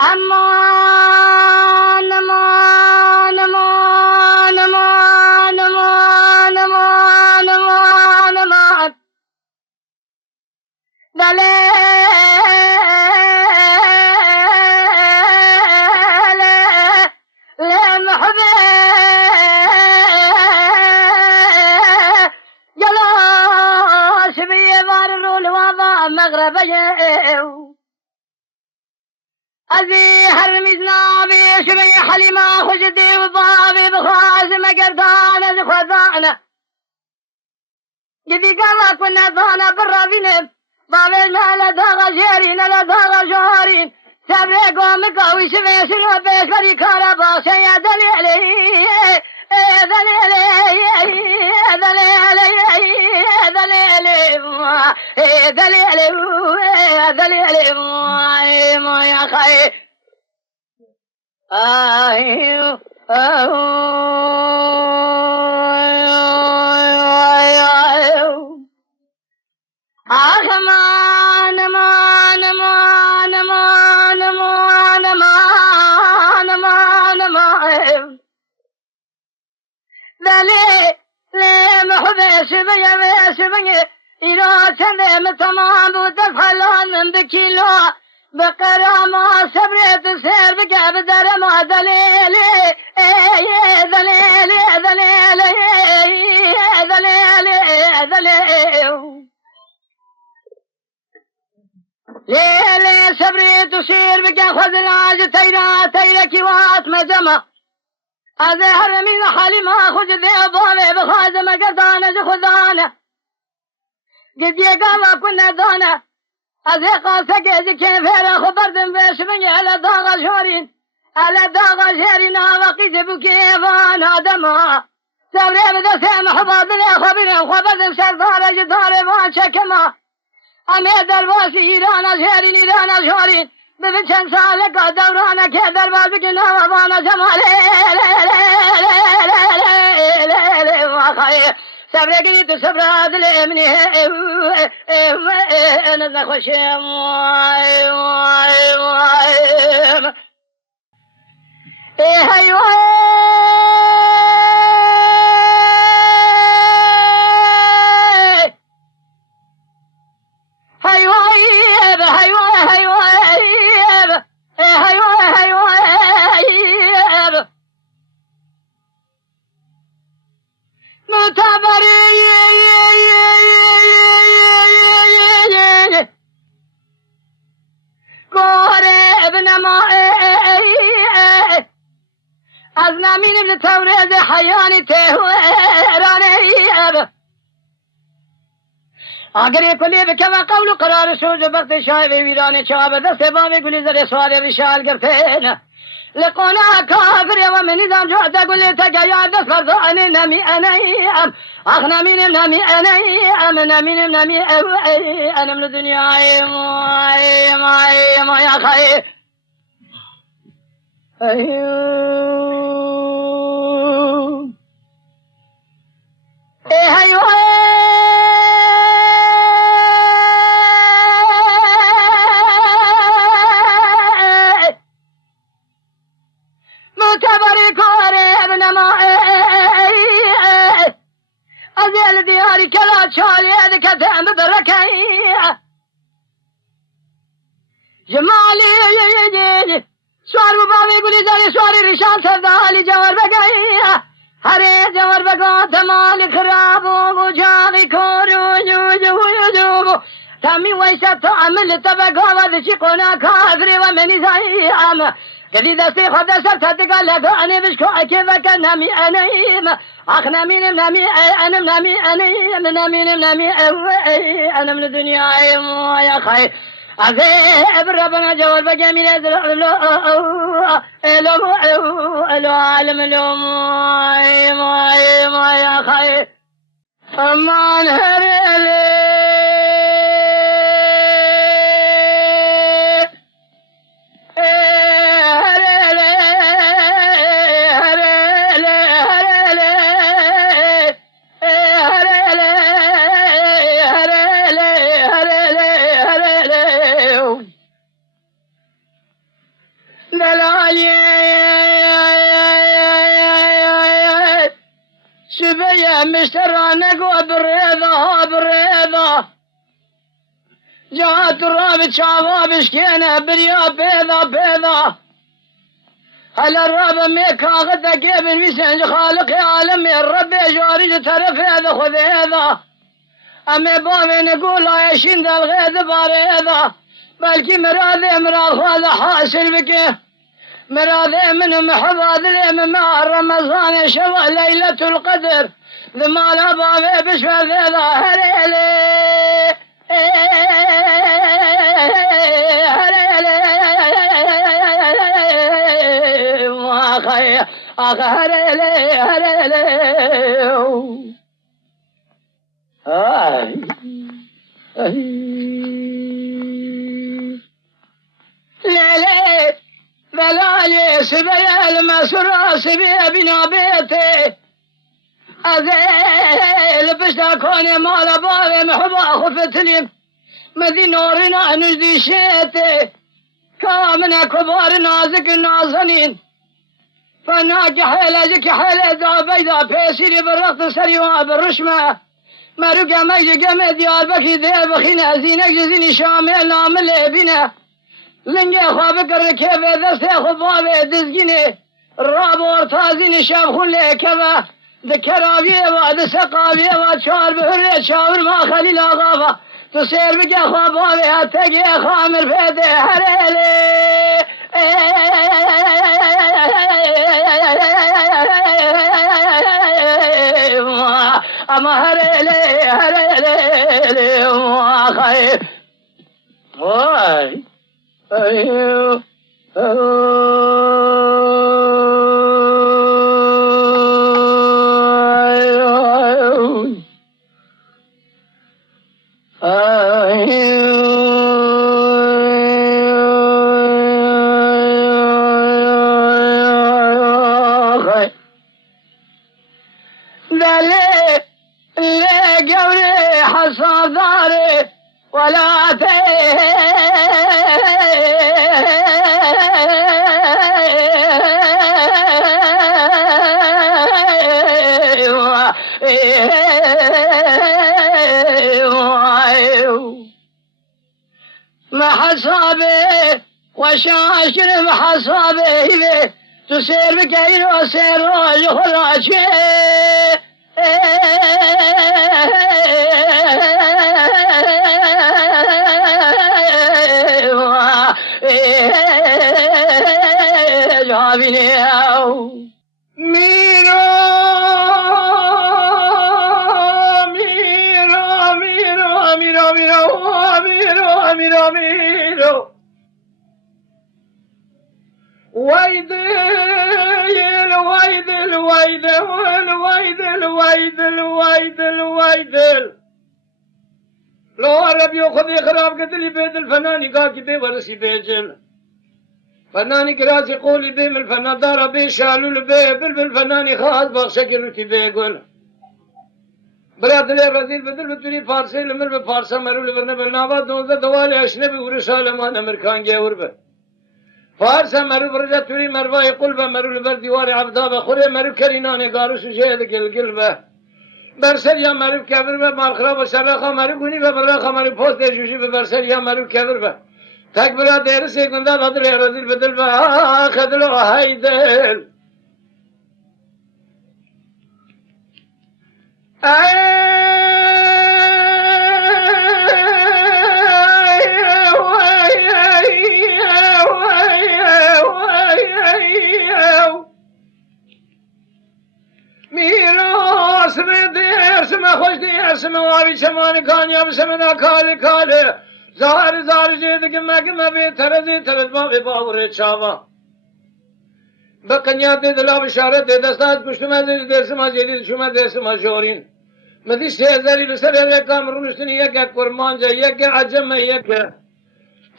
امان امان امان امان امان امان امان امان أزي هرمزنا بشري حليما خجدي وضابي بخازم قردان زخوزانا جدي قاما كنا ضانا بالرابين ضابي المال داغا جيرين لداغا جارين سابق ومقاوي شبه شنو بيشري كاربا سيا دليلي دليلي ما يا خي إذا سلم تمام وتفعلان بكيلو بقرا ما صبرت سير بقى بدر ما دليلي دليلي دليلي دليلي دليلي ليلي صبرت سير بقى خذلاج تيرا تيرا كيوات مجمع أظهر من حالي ما خذ ذي ضالي بخازم قردان زخذانه قد يقام كنا دانا أذيقا سكيز كيف هيرا خبرتم بشبني على داغا شورين على داغا شورين وقيت بكيفان آدما سوري بدا سامح باطل خبرين خبرتم سردار جدار وان شكما أمي درباس إيرانا شورين إيرانا شورين ببنشان سالك دورانا كي درباسك نوابانا جمالي سبرقي تسبراد لمني انا ذا خشم أزنا من التوريد حياني تهويراني أقري كلي بكما قول قرار سوز بغت شايبي ويراني شاب دست بابي كلي زر سواري رشال قرفين لقونا كافر ومن نظام جعت قلي تقيا دست فرضاني نمي أني أخنا من نمي أني أمنا من نمي أنا من الدنيا ما يا خير متبري كوري ابن ما أزيل دياري كلا شالي هذيك دعم بركي جمالي سوار بابي قولي زاري سواري رشال سردالي جوار بقايا هري جوار بقا تمالي خرابو وجاغي كورو يوجو تامي ويسا تعمل تبقى وذشي قونا كافري ومني زيام قدي دستي خد سرت تقال لدعني بشكو كيفك نامي أنيم أخنا مين نامي أنا نامي أنيم نامي نامي أنا من الدنيا يا خير أذيب ربنا جوال بجميل لو عالم لو ما يا خير أمان هرلي دلالي شبيه مشترانك وبالرضا بالرضا جات الرابط شعباب شكينا بريا بيضا بيضا هل الرابع ميكا غدا كيف المسنج خالق عالمي الرب جاري ترف هذا خذ هذا أمي بابي نقول عايشين ذا الغيظ باريضا بلكي مرادي مراد هذا حاصل بك مرادي من محفظ لي مع رمضان شوى ليلة القدر ذما لا بابي بشفى ذا هليلي هريلي هريلي ليلي ذلالي سبيا المسرى سبيا بنا بيتي أذيل بشتاكوني مالا بابي محبا خفتلي مذي نورنا نجدي شيتي كامنا كبار نازك نازنين فناك حيلك حيلة ذا بيضا بيسيري بالرقط سريوها بالرشمة مروكا ميجي قمي ديار بكي دير بخينا زينك جزيني شامل نامل بنا لنجي خوابك الركيب دستي خبابي دزقيني الراب ورطازيني شابخون لكبا ذكرابيه وعد سقابيه وشار بهرية شاور ما خليل أغابة تصير بك خوابابي هتجي خامر فيدي هريلي أما هريلي هريلي ما خير واي أيوه ولا محصابي وشاشر محصابي تسير بكير وسير ويخرج الويدل لو عرب ياخذ خراب قتل بيت الفنان قاكي بي ورسي بيجل فناني كراسي قولي بي من الفنان دار بي شالو لبي بلبل فناني خاص بخشكر في بي يقول براد لي رزيل بدل بتري فارسي لمر بفارسا مرو لبرنا بلناوا دوزا دوالي اشنبي ورسالة ما نمركان جاور به فارسا مرو برجا تري مروا يقول به مرو لبر ديواري عبدابه خوري مرو كريناني قاروس جهد قل به برسل یا مرو کبر به مالخرا و شرخا مرو گونی و برخا مرو پوست جوشی به برسل یا مرو کبر به تک برا دیر سیکنده بدل رزیل بدل به خدل و هیدل میراث بدر سم خوش دیر سم واری چمان کامیاب سم نکال کاله زار زار جید گم بی ترزی ترز با بی باور چاوا بکنیا دل بشارت دستات کشتم از درسم از جدید شما درسم از جورین مدی سیزاری لسر کامرون استنی یک کرمانجا یک عجم یک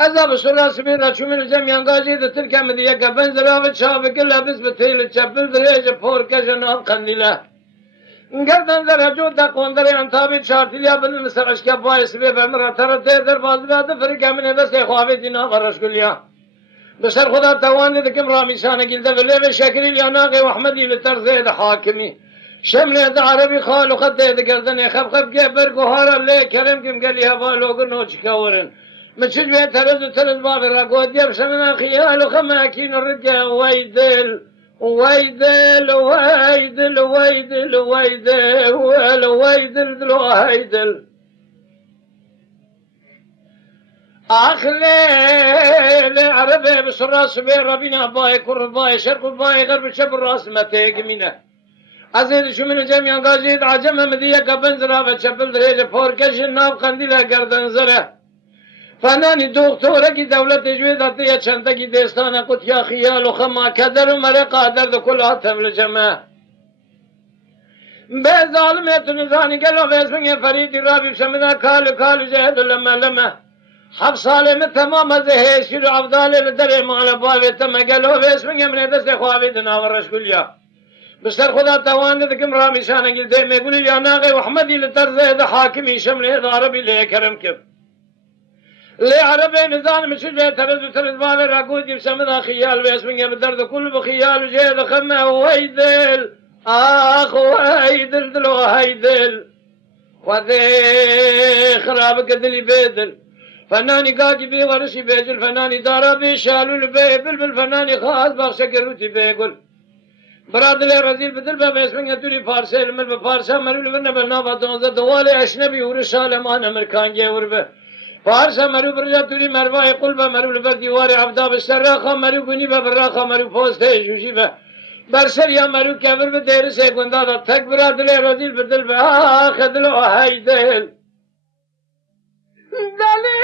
أذهب الصلاة سبيل شو من الجميع قاجي تلك مدية كبن زرافة شافك لابس بتيل تشبل دريج فور كجنان قنديله قردن در هجود دقون در انتابي شارتيليا بن نسرش كباي سبيل بمرة ترى تيدر بازلات فريق من هذا سيخوافي دينا غرش كليا بسر خدا تواني ذكم رامي سانة قلت فلي شكري لأناقي وأحمدي لترزيد حاكمي شملة عربي خالو خد قردني خف كبر قهار اللي كلمكم قال لي هبالو قنو تشكورن متشج بيت ترز باب الرقود يبسمنا خيال وخماكين الرقا ويدل ويدل ويدل ويدل ويدل ويدل دلو هيدل آخلي عربي بس الراس بي ربنا باي كر باي شرق باي غرب شب الراس ما تيقمينه أزيد شو من جميع قاجيد عجم مدية كبنزرة بتشبل دريجة فوركش الناب قنديلة قردن زره فناني دكتورة کی دولت جوید آتی ہے چندہ کی دیستانہ کتیا خیال و خما کدر و مرے قادر دو کل آتم لجمع بے ظالمیت نزانی گلو بیسمنگ فریدی رابی بسمدہ کالو جہد لما حب سالے میں تمام ازہے شیر عبدالے لدر مالا باوی تم گلو بیسمنگ من دست خوابی دناور رشکلیا بسر خدا توان دکم رامی شانگل دے میں گولی جاناغی وحمدی لترزے حاکمی شملے عربی لے کرم کب لي عربي نزان مشجع ترد بابي راكود يسمى خيال باسمه بدرد كل بخيال وجيد خمه ويدل اخ ويدل دلو هيدل وذي خراب قدلي بيدل فناني قاقي بي ورشي بيجل فناني دارا بي شالو البي بلبل فناني خاص باخشا قروتي بيقول براد لي رزيل بدل باب اسمه تولي فارسي المل بفارسا مرول بنا بلنافا دونزا دوالي اشنبي ورشالة مان امريكان جي وربه فارسا مرو برجا توری مرواي قلبه مرو لبر دیوار عبدا بالسراخه مرو گنی به براخه مرو پوسته جوجی به برسر یا مرو کبر به دیر سے گندا دا تک براد لے رزیل بدل به خدلو هیدل دلی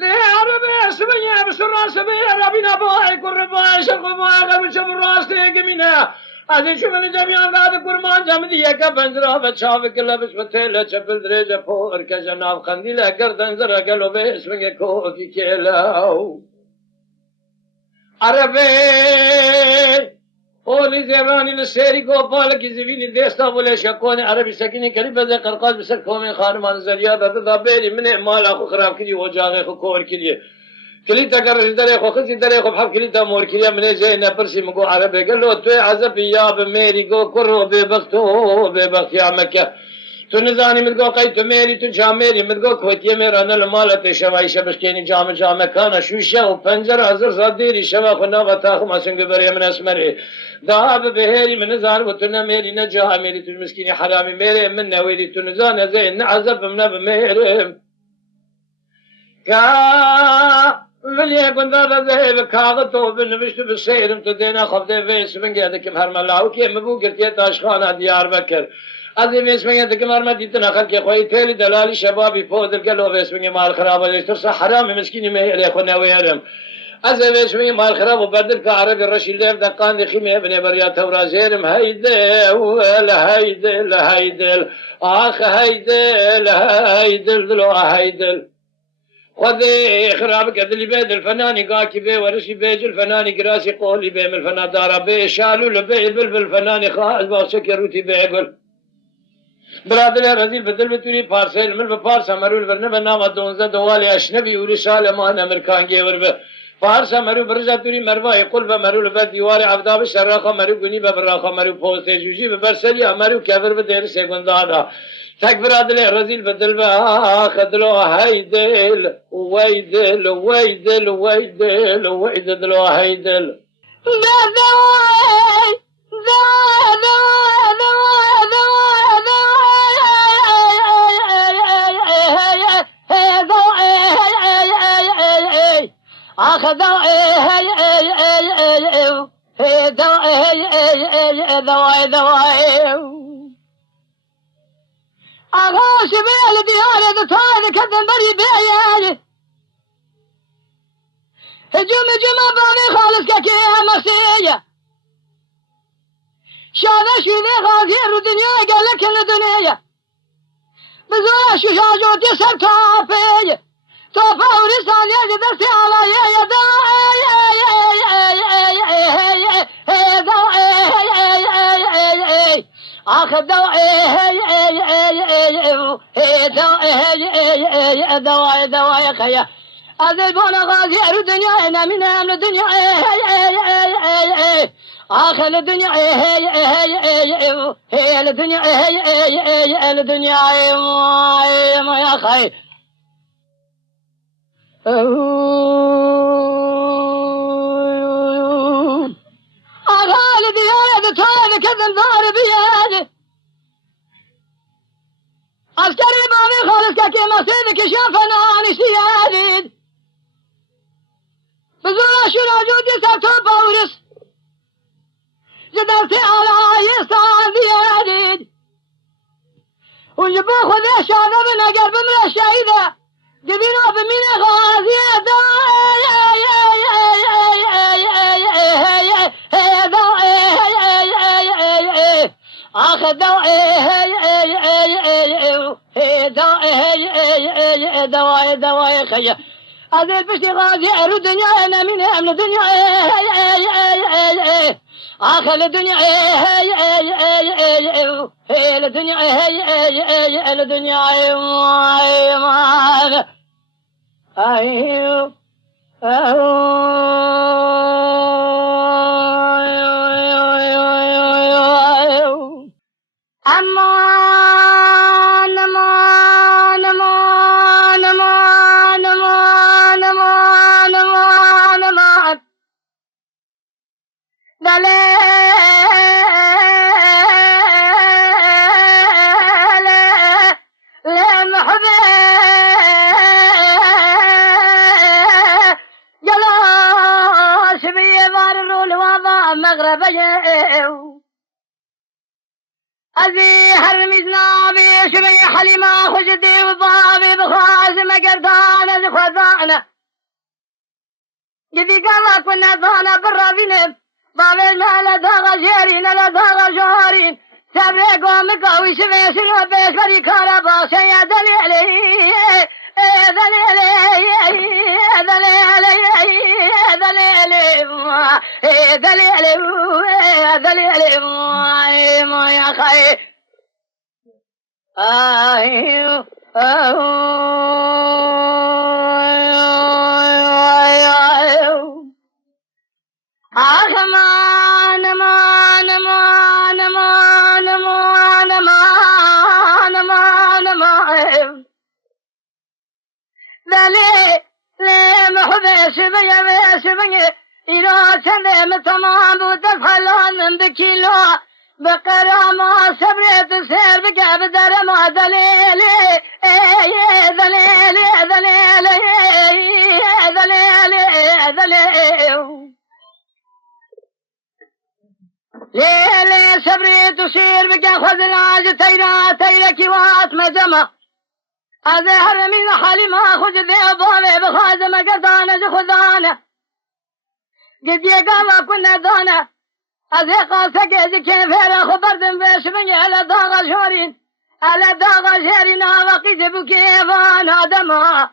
لی عربی اسمیه بسرا سمیه ربینا بائی قربای شرق بائی غرب شب راسته گمینه از شو من جميعا بعد قرمان جمدية كبنزرا بتشاف كلا بس بتلا شبل درجة فور كجناب خنديلة قردن زرا قالوا باسمك كوكي كلاو عربي قولي زيراني للسيري قوبالك زبيني ديستا ولا شكوني عربي سكيني قريبا زي قرقاز بسر كومي خانمان زريادة تضابيري من اعمال اخو خراب كلي وجاغي اخو كور كلي كليتا قرر دري خو خزي دري خو بحب كليتا مور كليا من زي نبرسي مقو عربي قال له توي عزب يا بميري قو كرو ببختو ببخت يا مكة تو نزاني مدقو قيتو ميري تو جاميري مدقو كوتي ميرانا المالة شواي شبشكيني جامع كان شوشة وبنجر عزر صديري شوا خنا بتاخو ما سنقو بري من اسمري ذهب بهيري من نزار وتنا ميري نجا ميري تو المسكيني حرامي ميري من نويري تو نزان زين عزب من بميري كا ملي قندار ذهب كاغتو بنبشت بالسير امتدينا خفضي فيس من قيادكم هرملاو كي مبوكر كي تاشخانة ديار بكر عظيم اسمه قيادكم هرمديتنا خلقي خوي تيلي دلالي شبابي فوض القلو باسمه مال خرابة يسترسى حرامي مسكيني مهير يخونا ويرم عظيم اسمه مال خراب وبدل كعربي الرشيد ليف دقان دي خيمي ابن بريا تورا زيرم هيدل ولا هيدل هيدل اخ هيدل هيدل دلو هيدل خذي خراب قدلي بيد الفناني قاكي بي ورشي بيج الفناني قراسي قولي بي من الفنان دارا بي شالو لبي بالفناني خاص باوسك يروتي بيقول برادر رزيل بدل بتوري فارسيل من بفارسا مرول برنبه نام دونزا دوالي اشنبي ورشال امان امريكان جيور به فارسا مرو برجا توري مروا يقول بمرول بر ديوار عبدا بشراخه مرو غني ببراخه مرو پوسته جوجي ببرسلي مرو كبر بدير سيكوندا تكبر عدل رزيل بدل بها خدلو هيدل ويدل ويدل ويدل ويدل هيدل أغاش بيالي ديالي دطالي كذن بري بيالي هجوم باني خالص كاكيها مخسية شاذا شوذي غازير ودنيا قال لك الدنيا بزولا شو شاجوتي سر طافي طافا ورسان يجي درسي على يدا آخر دواء خيا از البان غازی رو دنیا نمینم لدنیا آخر الدنيا هي الدنيا هي الدنيا ما يا خي أغالي ديانة تولد كذن ضارب يادي عسكري بابي خالص كاكي مصيبك شافنا عن اشتيادي بزورة شنو جودي سبتو بورس جدرتي على يسار ديادي ونجبو خذي شاذا من قلب من الشهيدة جبينا بمين غازية دواء خيا هذا البشتي غازي أرو دنيا أنا من أمن الدنيا آخر الدنيا هي الدنيا هي الدنيا أمان أمان أمان أمان أمان أمان أمان أمان لا محبة جلاش بيبار الوضع مغربية أزي هرمزنا بشبي حليمة خجدي وضابي بخاز مقردان زخوضانا جدي قالا كنا ضانا برا بنب ضابي المال داغا جيرين لا داغا جارين سابق ومقاوي شبي شنو بيش بري كاربا شيا دليلي دليلي ما يا خي أمان أمان أمان أمان أمان أمان أمان أمان ذلي لي محبس بيا إذا سلم تمام وتفحلان من بكيلو بقرامة صبرت سير بقى بدرما دليلي دليلي دليلي دليلي دليلي ليلي صبري تسير بقى خذلاج تيرا كيوات مجمع أظهر من حالي ما خذ ذي ضالي بخازم قدانا زخذانا قد يقام كنا دانا أذيقا سكيز كيف هلا خبرت بيش بني على داغا شورين على داغا شورين وقيت بكيفان دما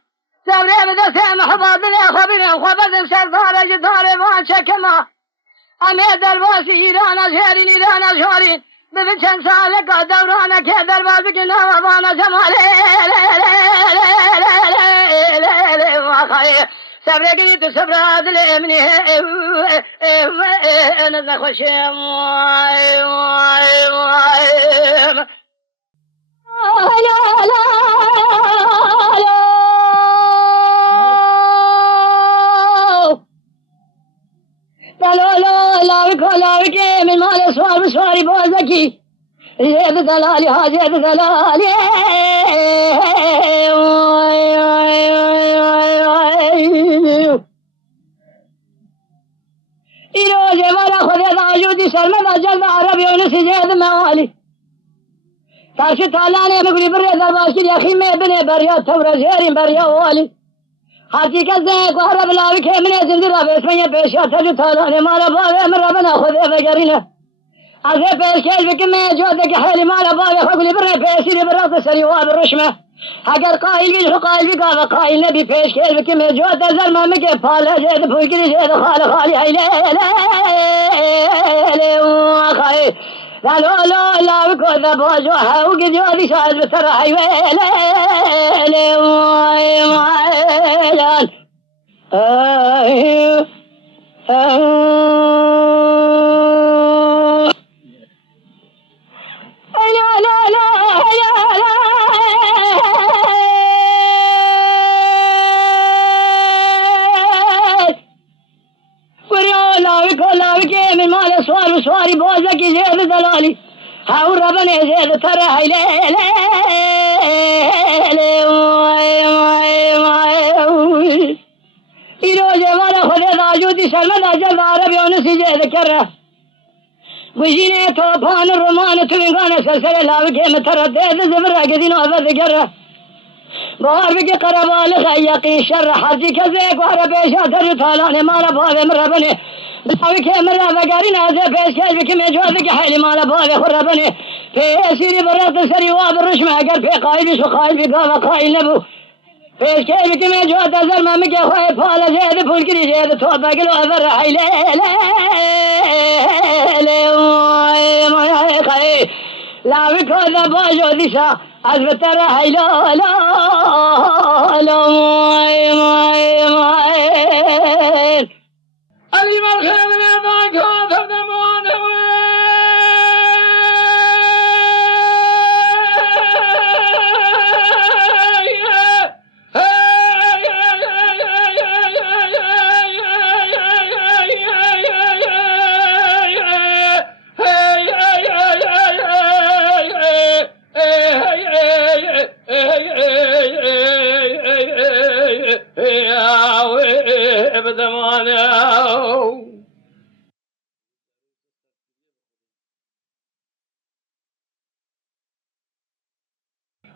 صبري بدا سامح بابنا خبرت بسردار جدار وان شكما أميد الباسي إيرانا شورين ببنشان سالك دورانا كي دربازك نوابانا جمالي صبري قريت صبر عدل امني انا خوشي لا من مال سوار بسواري بوزكي زيد دلالي ها زيد دلالي إلو جمال خذ عجودي سلمنا جلد عربي ونسي زيد موالي تاشي طالاني بقولي بريد الباشر يا أخي ما بني بريات تورا زيرين بريا والي حتى كذا قهر بلاوي كمن زندرا بسمية بيشات جو طالاني مالا بابي من ربنا خذ فجرينا أذهب بيشكل بكمية جودك حالي مالا بابي خقولي بري بيشيري براس سريوها بالرشمة اگر قائل بيش قائل بقى قائل نبي بيشكل بكمية جودة زلمة مكي بالا جيد بوكري جيد خالي هاي خاي لا وكذا بوجوها وقد يودي شاهد بسرعي سواری بازکی زید دلالی هاو ربن زید تره ایرو جوان خود داجودی سلمد اجل عربی آنسی زید کره گوشینه توپان رومان توینگان سلسل لاوی که متردد زبر اگدین آزد کره بار بگی قربال خیقی شر حرجی کزه گوهر پیشا تر تالان مالا باوه مربنه لاوی که مربه گاری نازه پیش کش بکی مجوز بکی حیلی مالا باوه خربنه پیسیری برد سری واب رشمه اگر پی قایل بیش و قایل بی گاوه قایل نبو پیش کش بکی مجوز دزر ممگه خواه پالا زید پول کری زید تو بگل و افر حیلی لاوی که باجو دیسا از بتر حیلا علی مرخیل میدان کاتب دمانه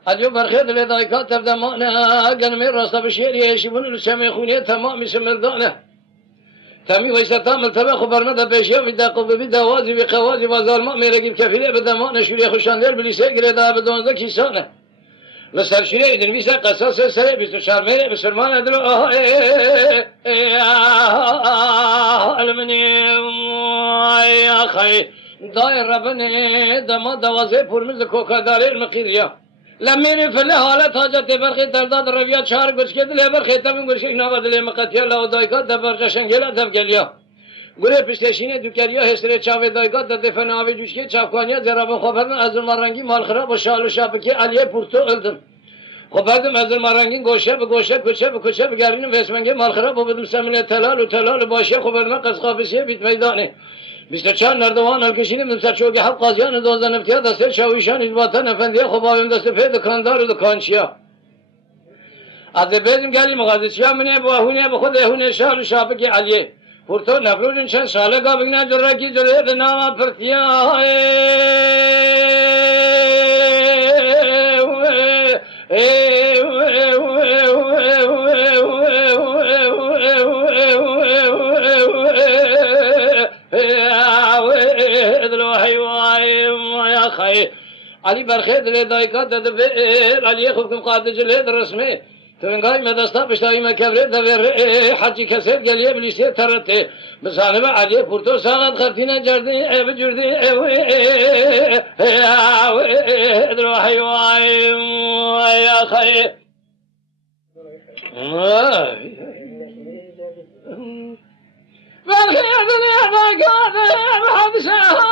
اجو برخیت لیدای کاتب دمانه گنمی راستا بشیری ایشیبون لسمی خونیه تمامی سمردانه تمی ویستا ملتبه خبرنا دا پیشیا بی دا قوبی بی دوازی بی قوازی بازار ما میرگیب کفیله بدمانه شوری خوشاندر بلیسه گره دا بدونزه کیسانه لسر شوری ایدن بیسه قصاص سره بیستو شرمه بسرمان ادلو علمنی آخی دای ربنه دما دوازه پرمز کوکاداری المقیریا لمینی فله حالت حاجت برخی ترداد رویا چهار گوش که دلی برخی تبین گوش که نوا دلی مقتیا لو دایکات دبرجا شنگیلا دب گلیا گوره پشتشینی دوکریا هسره چاوی دایکات دفن آوی جوش که چاپکانیا زرابن خبرن از المرنگی مالخرا با شالو شابکی علیه پورتو الدم خبردم از المرنگی گوشه به گوشه کوچه به کوچه بگرینم وسمنگی مالخرا با بدم سمنه تلال باشه خبرن قص قابسیه بیت میدانه 24 نردوان الکشینی من سرچوگی حق قاضیان دوزن افتیا دسته شاویشان ازباطن افندیه خباویم دسته پی دکاندار و دکانچیا از بیدیم گلی مغازیشیا منه بواهونه بخود اهونه شال و شاپکی علیه پورتو نفرودین چند ساله گا بگنه جرکی جره نام پرتیا علی برخیت لیدای کات دبیر علی خوبکم قادج لید رسمه تونگای مدستا پشتایی مکبره دبیر حجی کسید گلیه بلیسه ترته بسانبه علی پورتو ساقت خرطینه جردی ایو جردی ایو دروحی وای یا خی برخیت لیدای کات بحبسه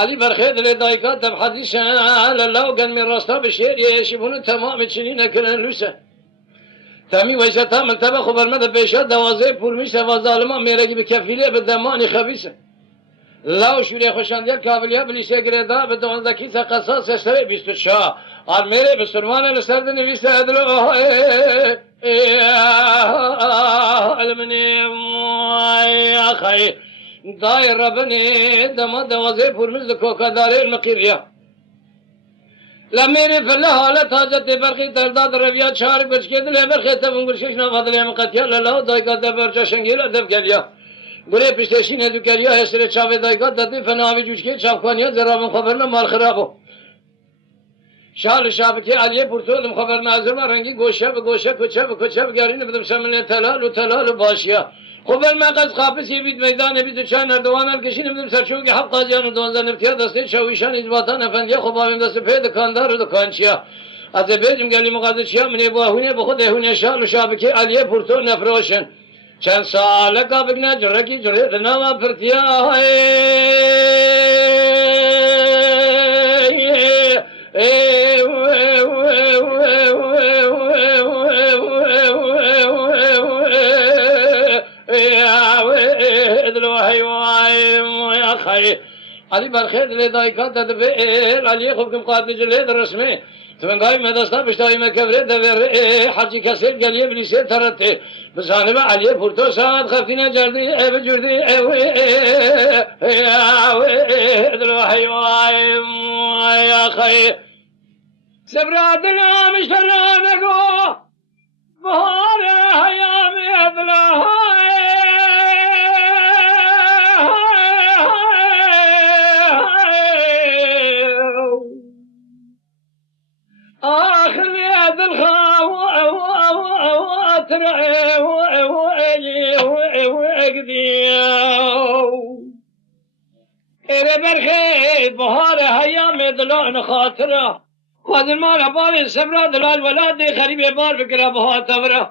علی برخیت لیدایکات دب حدیثه للاو گن من راستا بشیر یشیبونو تمام چنی نکنن لوسه تمی ویستا ملتبه خبرمه پیشا دوازه پولمیسه و ظالما میرگی به کفیله به دمانی خبیسه لاو شوری خوشندیر کابلیا بلیسه گرده به دوازدکی سه قصاص سره 24 آر میره به سرمان لسرد نویسه ادلو علمنی آخی دای ربنی دما دوازه پرمز کوکاداری المقیریا لمیری فله حالت حاجت برخی ترداد رویا چهار گوش که دلی برخی تبون گوشش نفادلی مقتیا للاو دای که دبرچا شنگیلا دب گلیا گره پیشتشین ادوکریا هستره چاوه دایگات دادی فناوی جوشکی چاوکانیا زرابم خبرنا مال خرابو شال شابکی علیه پرتولم خبر نازم رنگی گوشه به گوشه کوچه به کوچه بگرینه بدم شمله تلال و باشیا خبر من قد خابسی بید میدان بید چند اردوان کشین بدم سرچوک حق قاضیان و دوانزن نفتیا دسته شویشان ازباتان افندیه خباریم دست پی دکاندار و دکانچیا از بیجم گلی مقادشیا منی باهونه بخود هونه شال شابکی علیه پرتول نفروشن چند سال قبل نجرکی جرید نام پرتیا علی برخیر دلی دایکات دبیر علی خوب کم قادم جلی در رسمه تمنگای مدستا بشتایی مکبره دبیر حرچی کسیر گلیه بلیسه ترته بزانه با علی پورتو ساعت خفتینه جردی ایو جردی دلو حیوائی یا خی سبرا دلا مشترا نگو بهار حیامی ادلا برخی بهار حیام دلان خاطره خواهد مارا بار سبرا دلال ولاد خریب بار بکره بها تبره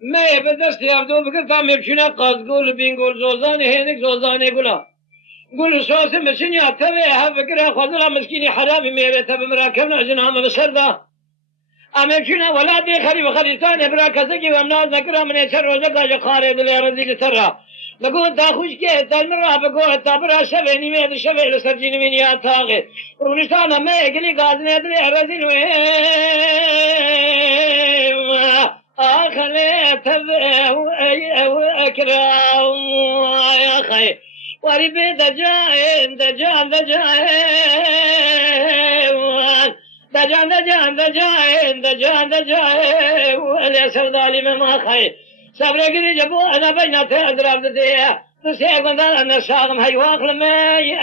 می به دستی عبدو بکرتا مبشونه قازگول بینگول زوزان هینک زوزان گولا گل سوس مشنی تبه ها بکره خواهد مسکینی حرامی میره تبه مراکبنا جنام بسرده امشونه ولاد خریب خریستان برا کسکی و امناز نکره من چر روزه کاج خاره دل رزیل سره بگو تا خوش که تلم را بگو تا برا شبه نیمه شبه لسرجی نمینی آتاقه رونشتان همه گلی گازنه دل رزیل آخره تبه و اکرام یا خی واری بی دجائن دجان ولی سردالی من ما خی صبر گری جبو انا بینات اندراب دیا نسیه گندان انا شاغم هی واقل می ای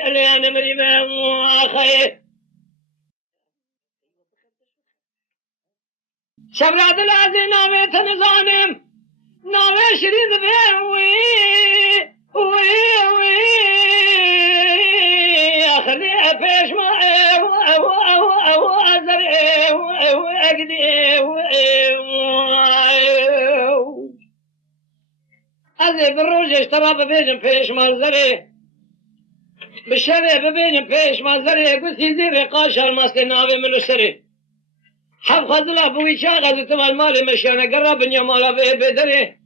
الیان مری من خی صبر عدل عزی نامه تنظانم نامه شرید بیوی خلي أفيش ما أو أزر أو أجدي أزي بالروج اشترى ببيجم فيش ما زري بالشري ببيجم فيش ما زري قلت يزير قاشر الماستي نابي من الشري حب خذلا بوي شاغل تمال مالي مشيانا قرب يا مالا بدري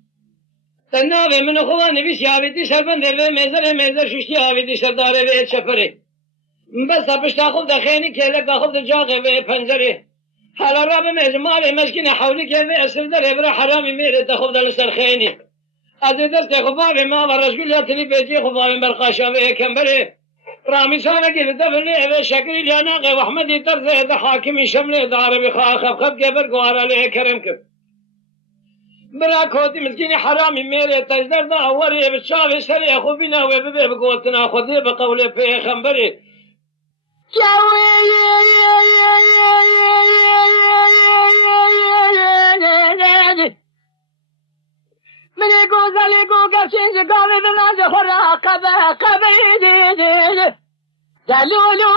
تنابي من أخواني بيش يابيتي شربندي ميزر شوشتي يابيتي شرداري بيت شفري بس بشتا خود خیلی که لگا خود جاقه و پنجره حالا راب مجمال مشکین حولی که و اسم داره برا حرامی میره تا خود لسر خینی از دست خباب ما و رشگولیاتنی بیجی خباب برقاشا و کمبره رامیسانه که دفلی و شکری لاناقه و احمدی طرزه ده حاکمی شمله ده عربی خواهب خب که برگوار علیه کرم کب برا کودی مسکین حرامی میره تجدر ده اوری بچاوی سری خوبینا و ببه بگوتنا خودی بقول پیغمبری من گوزلی گو گفشین جگاوی بناز خورا قبیدی دلولو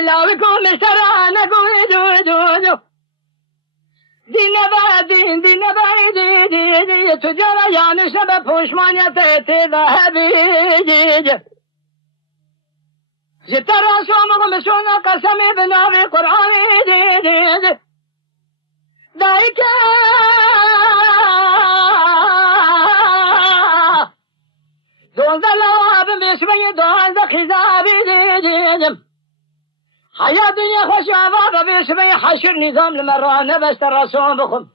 لاوی کو مشترا نگوی دین بایدی تجارا یعنی شب پوشمانیت ذهبی جترا شوم مشونا قسمی بناوی قرآنی دید دایکا دوزه لواب مشوی دوزه خزابی دیدم حیا دنیا خوش آباد بشوی حشر نظام لمرانه بستر رسوم بخم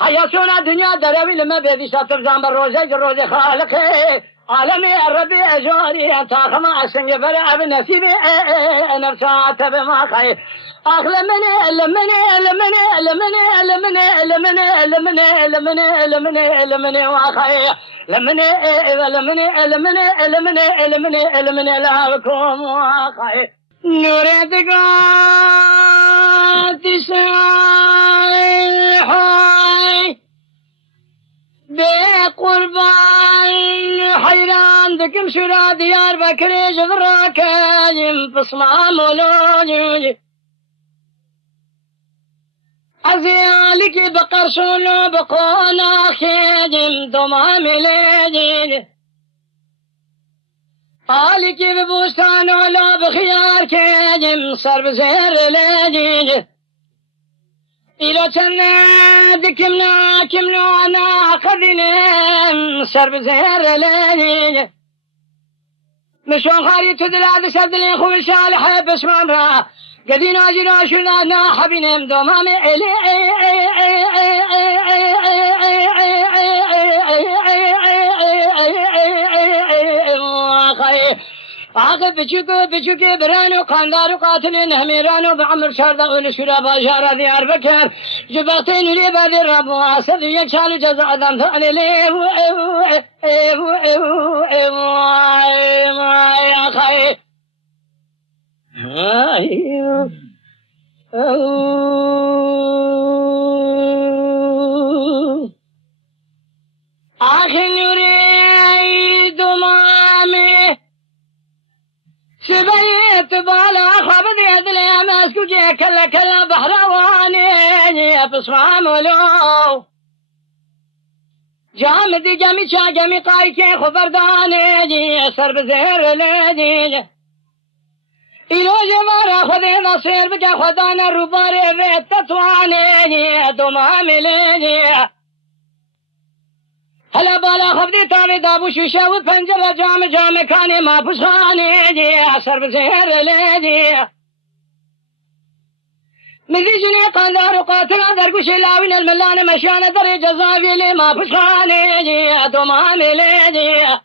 حیا سونا دنیا دروی لما بیدی شاتر زنبر روزه خالقه عالمي الربيع جوري طاقم عشان بلا ابن نسيبي نفسات بما خير اخ لمني واخي لمني لكم واخي نريدك تساي بقربان حيران دكم شرا ديار بكري جغراك ينفصمع مولوجي أزيالك بقر شلو بقونا خيجم دمام ليجي آلك ببوستان ولا بخيار كيجم صرب زير ليجي إلو تنا دكمنا كمنا أنا خذنم صرب زير ليجي مشون خاري تدلع دسدلي خوي شالح بسمان را قدينا جنا شنا حبينم دومام إلي عاقب بچوكي برانو قاندارو قاتلين هميرانو بعمر شاردا ونشورا باجارا ديار بكر جباطين لي بعد الرب واسد يكشالو جزاء دم ثاني لي يا خي آخر نوري دمامي سبيت بالا خبد يدلي ماسكو جي كلا بحرواني بصمام ولو جامدي جامي شا جامي قايكي خبرداني جي سر بزير ليجي إلو جمارا خذي نصير بك خدانا روباري بيت تطواني دمامي ليجي هلا بالا خبدي تامي دابو شوشا وفنجر جام كاني ما بسخاني جي أسر بزير ليجي مذي جني قاندار وقاتل درقوش لاوين الملان مشان دري جزاوي لي ما بسخاني جي دمامي ليجي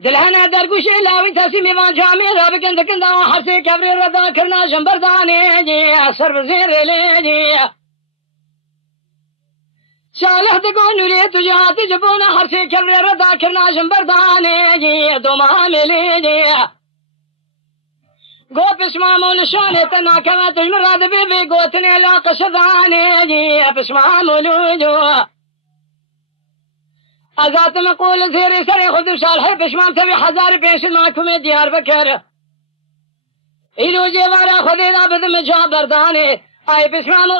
دلهنا درقوش لاوين تسيمي وان جامي رابكن دكن داو حرسي كبري ردا كرنا جنبرداني جي أسر بزير ليجي شالح دقون نوري تجاتي جبونا حرسي كبري ردا كرنا جنبرداني جي دمامي ليجي گو پسمامو نشانه تنا كما تجمراد بيبي قوتني لا قصداني جي پسمامو لوجو ازات مقول زيري سري خذ صالح پسمام تبي حزار پیش معكم ديار بكر إلو جوارا خذي ذا بدم جابرداني اي پسمامو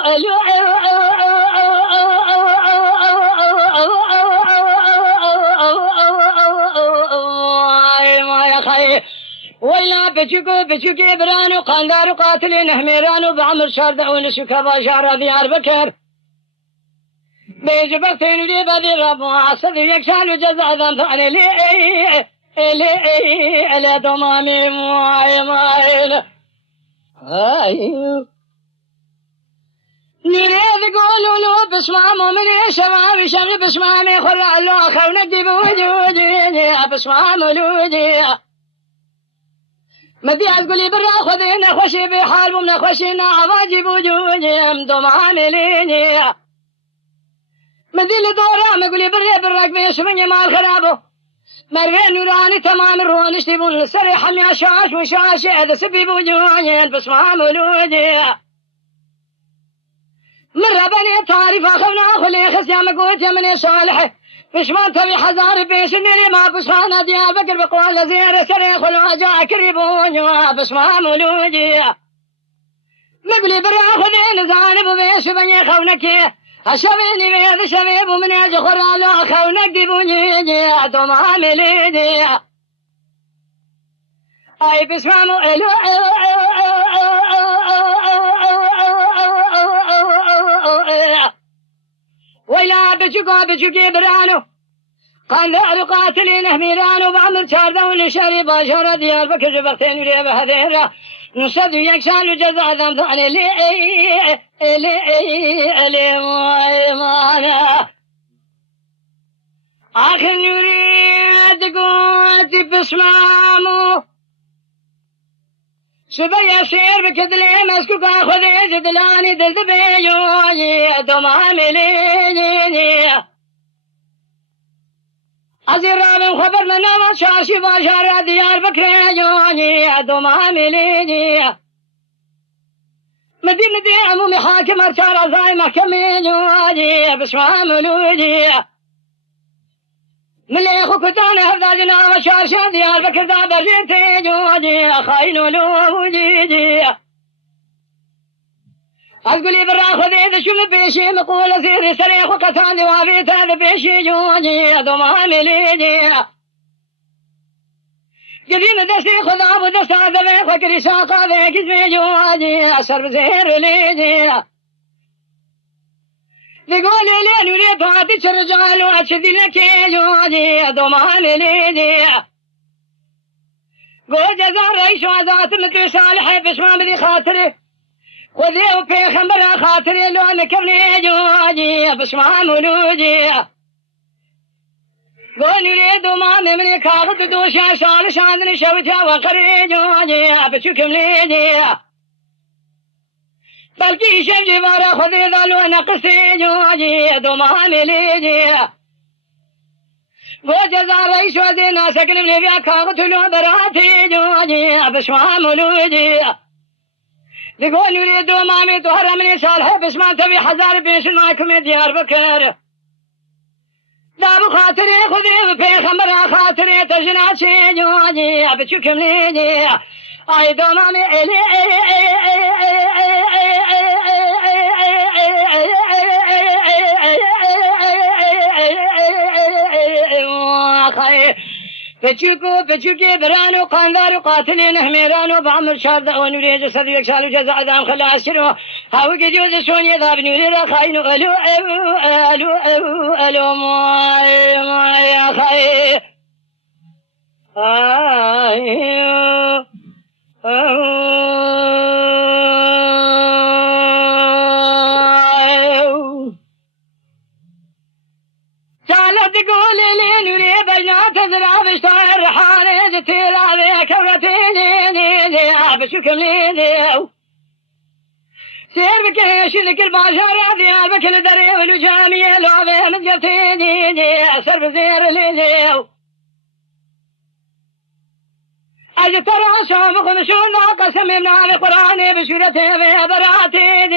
ويلا بچوكي برانو قاندارو قاتلين هميرانو بعمر شاردا ونسوكا باشارا ديار بكر بيجبرتين لي بدي رب وعصد يكشان جزاء ذنب ثاني لي دمامي معين نريد قولوا له بسمامو من شمامي شمي بسمامي خرع له خونك دي بوجودي بسمامو لودي مدي أقولي برا خذينا خوشي بحال ومن خوشينا عواجي بوجودي دمامي ليني مدي لدورا مقولي برا بيش من مال خرابو مرغي نوراني تمام الروان اشتبون سري حمي شاش وشاش هذا سبي بوجودي بسمامو لودي مرة بني تعرف أخونا خلي خسيام قوت يا من صالح فشمان تبي حزار بيش النري ما بسخانا ديار بكر بقوال زير سري خلوا جاء كريبون يا بسمام مولوجي مقلي برا خذين زانب بيش بني خونك هشبيني بيض شبيب من يجخر على خونك دي بني دوما مليدي أي بسمام ويلا بجوكي برانو قاندار قاتلين هميرانو بعمر شاردا ونشاري باشارة ديار بكر جبرتين وريبه هذيرا نصد يكسان جزاء ذنب ثاني لي مانا آخر نريد قوتي بسمامو سبيا سير بكدلي مسكوك أخذي زدلاني دلد بيوي دماملي أزير رابم خبر من نوات شاشي باشار ديار بكري يوي دماملي مدي عمومي حاكم أرشار أزاي محكمي يوي بسماملوجي ملي خو كتاني هفدا جنا وشارشا ديار بكر دا برجيتي جوجي خاين ولوجي أقولي برا خذي ذا شو بيشي مقول سيري سريخ وكتان دي وافيت هذا بيشي جوجي دومامي ليجي قديم دستي خذاب ودستا ذبيخ وكري ساقا ذيك زي جوجي أسر بزير ليجي يقول لي نريد هاتي الرجال واشد لك يوجي دوماني ليجي قول جزار رئيس وذات مثل صالح بسمام ذي خاطري خذيه وفي خمبر خاطري لو نكبني جوجي بسمام ولوجي قول نريد دوماني من كاغد دوشا صالح شاندني شوجا وقري جوجي بشكم ليجي بلكي شمجي بارا خذي ظلو نقصي جوجي دومامي ليجي وجزا رئيس ودينا سكن من بيا كاغتلو براتي جوجي بسمام ولوجي يقول يريد دومامي طهر من صالح بسمان تبي حزار بيش معكم ديار بكر دابو خاطري خذي في خمر خاطري تجناشي جوجي بشكم ليجي اي دومامي بچوكي برانو قاندارو قاتلين هميرانو بعمر شارد ونريد صدر يكسالو جزاء دام خلا أسكرو هاو قديوز سوني ذاب نريد خاينو ألو ماي يا خاي سالت قول لي نريد بجنات ذراب اشتار حاني تيلا ذي كورتيني بشكم لي سير بكيش لك الباشر ذي بكل دري والجامي لو ذي مجبتيني سر بزير لي أجل ترى شامخ مشون قسم من القرآن بشورته براتي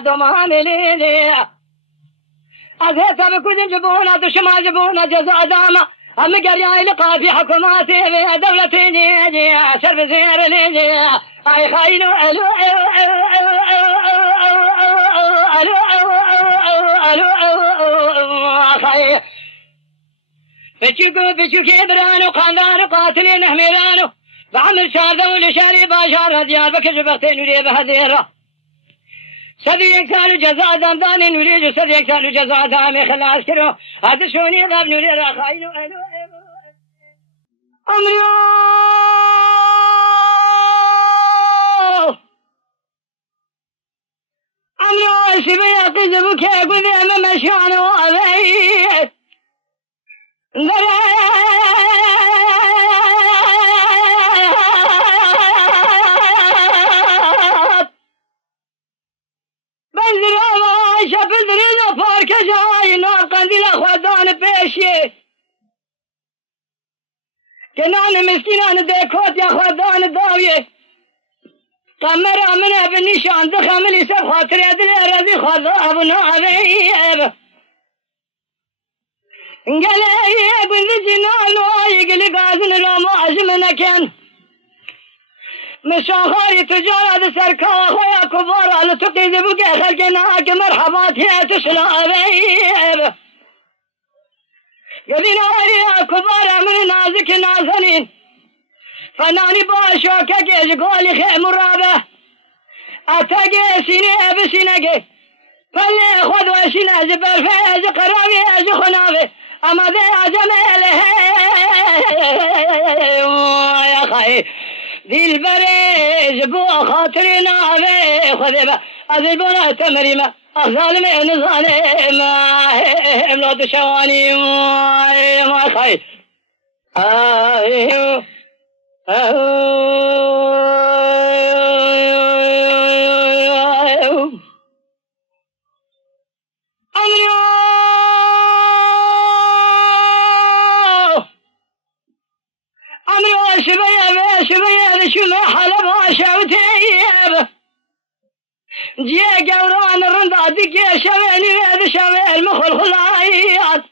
دوماني لي أذهب بكل جبونا دشما جبونا جزاء داما أم قرياي لقى في حكوماتي دولتي نيجي أشر بزير ليجي أي خاينو ألو خاي بشوكي برانو قاندارو قاتلين هميرانو بعمر شاردو لشاري باشار ديار بكر بختين ولي بهديرة صدر يكسالو جزاء دام دامي نريد صدر يكسالو جزاء دامي خلاص كرو هذا شوني غاب نريد خاينو ألو أمريو سبيا قذبك قذي أمام شانو أبيت بنزل عايشة بدرنا فارك جاي نار قنديل أخواتان بيشي كنان مسكينان ديكوت يا أخواتان داوية قمر أمنا بالنشان دخم لي سب خاطر أدري أرضي خضا أبنا عبيب قال يا بنت جنان ويقل قازن لما عزمنا كان مشاخاري تجارة سركا أخويا كبار على تقيد بقى خلقناك مرحبات يا تسلا أبيب قذين يا كبار من نازك نازنين فناني باشوكا جيش قولي خيم رابه أتاقي سيني بسينك فاللي خذ وشينا زبر فيز قرابي أزخنابي أما ذي أجمله يا خي ذي البريز بو خاطرنا بي خذبا أذبنا تمريما ظالم نظالم لا تشواني ما خير أمري شبيه شو ما حلبها شوتيب جي قوران الرنداد دقي شويني هذا شوي المخل خلايات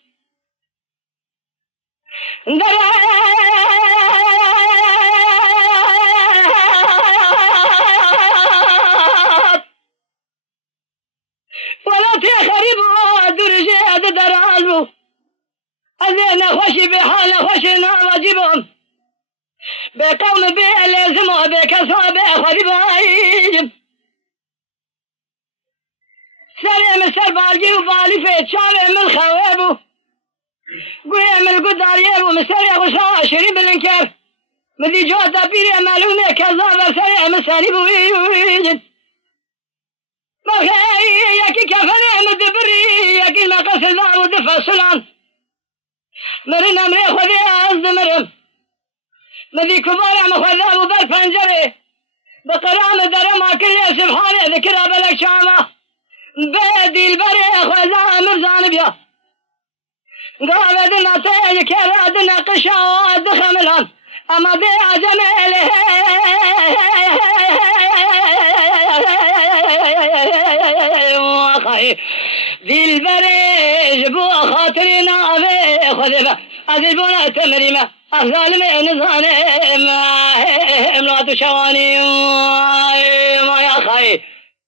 ولا تخرب درجة درالبو أذينا خوشي بحالة خوشي نواجبهم بقوم بلازم وبكسر بخربايب سلام السربالجي وبالي في تشابه من خوابه قوي من القدار يابو مسرع وشا شريب الانكار مدي جوة بيري معلومة كذابة سريع مساني بويجد مخي يكي كفني مدبري يكي مقص الدار ودفع السلام مرن امري خذي عزد مرم مدي كبار مخذاب وبالفنجري بقرام درما كل سبحانه ذكرها بلك شامه بادي البري خذا مرزان بيا قابدنا تاج كرادنا قشاد خملهم اما بيع جميله وخي ذي البري جبو خاطرنا ابي خذبه اذبنا تمريمه الظالم نظام ما لا تشواني ما يا خي